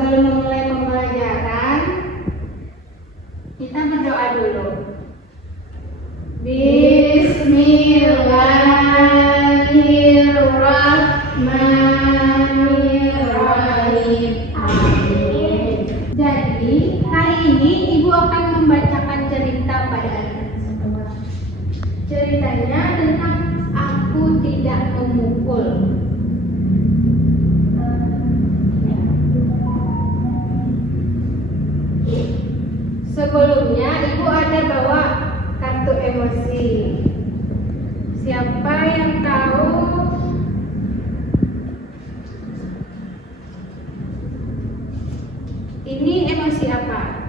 sebelum memulai pembelajaran, kita berdoa dulu. Bismillahirrahmanirrahim. Amin. Jadi, hari ini Ibu akan membacakan cerita pada anak semua. Ceritanya tentang aku tidak memukul. Sebelumnya Ibu ada bawa kartu emosi. Siapa yang tahu? Ini emosi apa?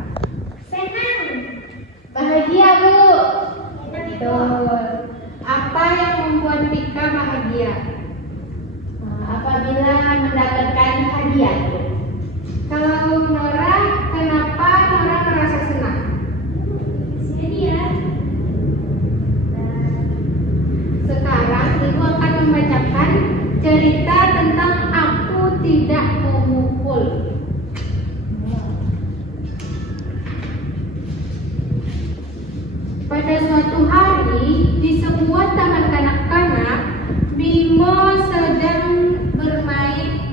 Senang. Bahagia, Bu. Betul. Apa yang membuat Pika bahagia? Apabila mendapatkan hadiah. Kalau Nora, kenapa Nora merasa senang? Sini ya. Sekarang Ibu akan membacakan cerita tentang aku tidak memukul. Pada suatu hari di sebuah taman kanak-kanak, Bimo sedang bermain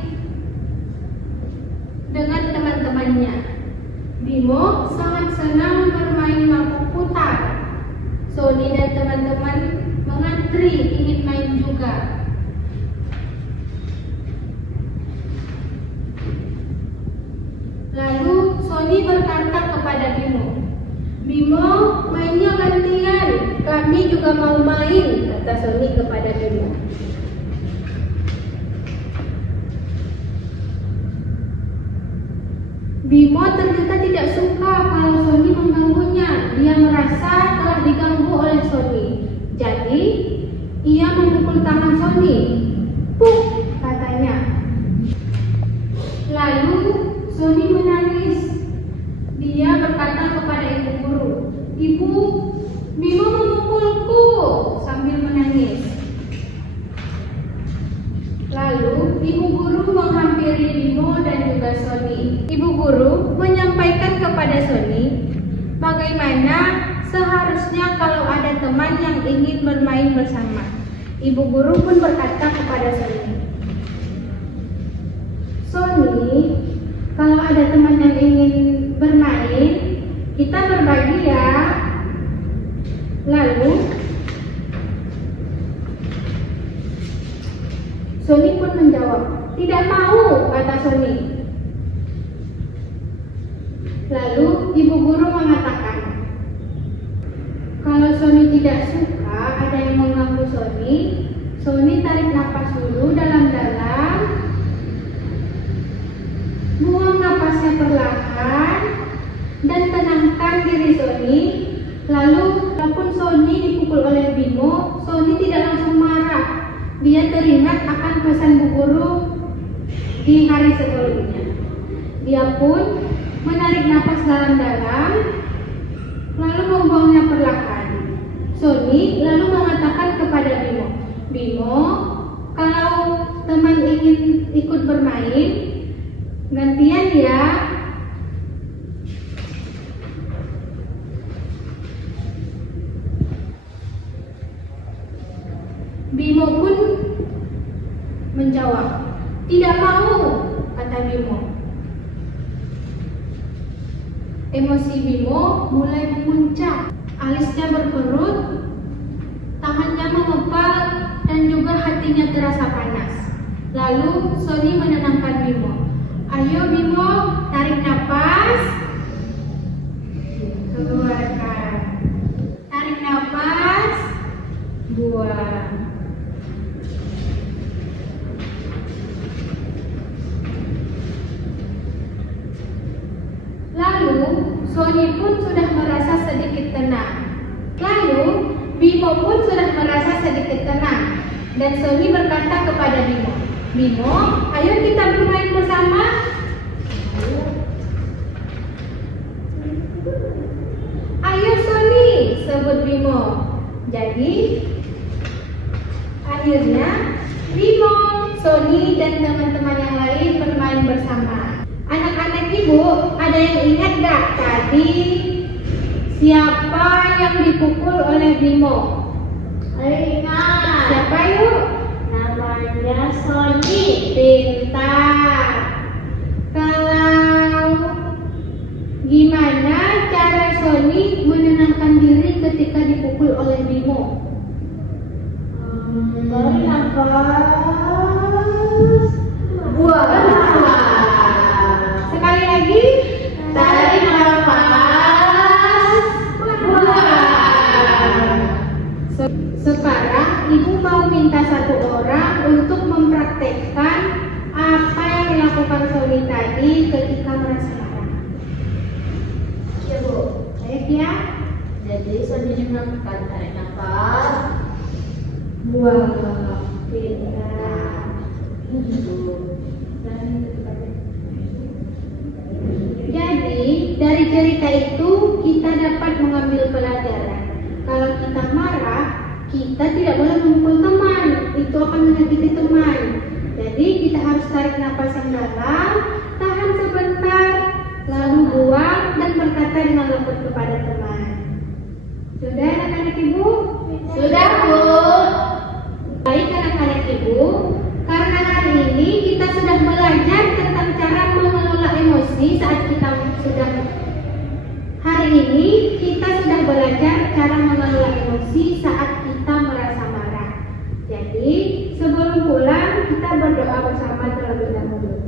dengan teman-temannya. Bimo sangat senang bermain lampu putar. Sony dan teman-teman mengantri ingin main juga. Lalu Sony berkata kepada Bimo, "Bimo, mainnya gantian. Kami juga mau main," kata Sony kepada Bimo. Bimo ternyata tidak suka kalau Sony mengganggunya. Dia merasa telah diganggu oleh Sony. Jadi, ia memukul tangan Sony. "Puk," katanya. Lalu Sony menangis. Dia berkata kepada ibu guru, "Ibu, Bimo memukulku," sambil menangis. Lalu ibu guru menghampiri Bimo dan juga Sony. Ibu guru menyampaikan kepada Sony bagaimana seharusnya kalau ada teman yang ingin bermain bersama. Ibu guru pun berkata kepada Sony, "Sony, kalau ada teman yang ingin bermain, kita berbagi ya." Lalu Sony pun menjawab, "Tidak mau," kata Sony. Lalu ibu guru mengatakan, kalau Sony tidak suka ada yang mengganggu Sony, Sony tarik napas dulu dalam-dalam, buang napasnya perlahan, dan tenangkan diri Sony. Lalu walaupun Sony dipukul oleh Bimo, Sony tidak langsung marah. Dia teringat akan pesan bu guru di hari sebelumnya. Dia pun menarik napas dalam-dalam, lalu membuangnya perlahan. Sony lalu mengatakan kepada Bimo, "Bimo, kalau teman ingin ikut bermain, gantian ya." Bimo pun menjawab, "Tidak mau," kata Bimo. Emosi Bimo mulai memuncak. Alisnya berkerut, tangannya mengepal, dan juga hatinya terasa panas. Lalu Sony menenangkan Bimo. "Ayo Bimo, tarik napas, keluarkan. Tarik napas, buang." Lalu Sony pun sudah merasa sedikit tenang. Lalu Bimo pun sudah merasa sedikit tenang. Dan Sony berkata kepada Bimo, "Bimo, ayo kita bermain bersama." "Ayo Sony," sebut Bimo. Jadi akhirnya Bimo, Sony, dan teman-teman yang lain bermain bersama. Anak-anak ibu, ada yang ingat gak tadi siapa yang dipukul oleh Bimo? Ingat. Siapa yuk? Namanya Sony. Pintar. Kalau gimana cara Sony menenangkan diri ketika dipukul oleh Bimo? Tarik nafas. Buang. Sekali lagi. Tarik nafas. Buang. Sekarang ibu mau minta satu orang untuk mempraktekkan apa yang dilakukan Sony tadi ketika merasa marah. Iya, Bu. Baik ya. Jadi Sony melakukan tarik nafas. Buang. Pintar. Jadi dari cerita itu kita dapat mengambil pelajaran. Kalau kita marah, kita tidak boleh memukul teman. Itu akan menyakiti teman. Jadi kita harus tarik napas yang dalam, tahan sebentar, lalu buang dan berkata dengan lembut kepada teman. Sudah anak-anak ibu? Sudah, Bu. Baik anak-anak ibu, karena hari ini kita sudah belajar tentang cara mengelola emosi saat kita belajar cara mengelola emosi saat kita merasa marah. Jadi sebelum pulang kita berdoa bersama terlebih dahulu.